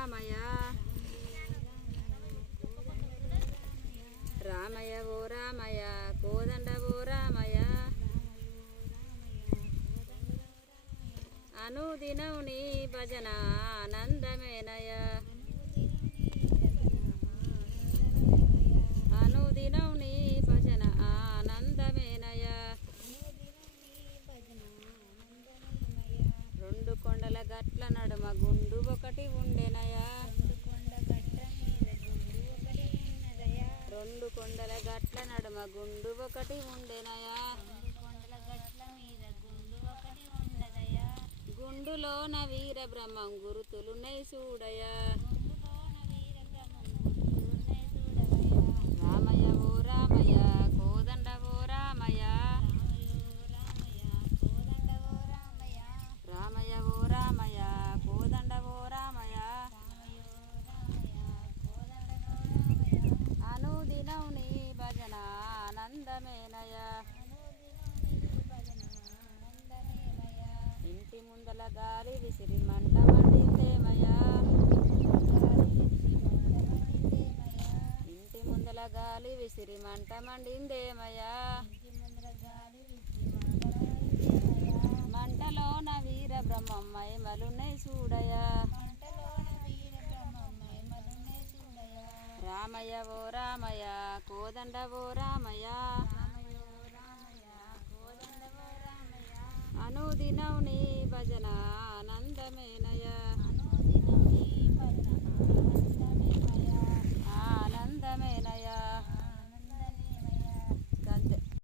రామయ్య రామయ్య ఓ రామయ్య కోదండ ఓ రామయ్య అనుదినం నీ భజన ఆనందమేనయ అనుదినం నీ భజన ఆనందమేనయ రెండు కొండల గట్ల నడుమ గుండు ఒకటి ఉండెనయా రెండు కొండల గట్ల నడుమ గుండు ఒకటి ఉండెనయా గుండులోన వీర బ్రహ్మం గురుతులు నై చూడయా రామయ్య ఓ రామయ్య కోదండ ఓ రామయ్య రామయ్య ఓ రామయ్య కోదండ ఓ రామయ్య అనుదినం నీ భజన ఆనందమేనయ ఇంటి ముందల గాలి విసిరి మంట మండిందేమయ్యా ఇంటి ముందల గాలి విసిరి మంట మండిందేమయ్యా మంటలోన వీర బ్రహ్మం మహిమలున్నై చూడయా రామయ్య ఓ రామయ్య కోదండ ఓ రామయ్య అనుదినం నీ భజన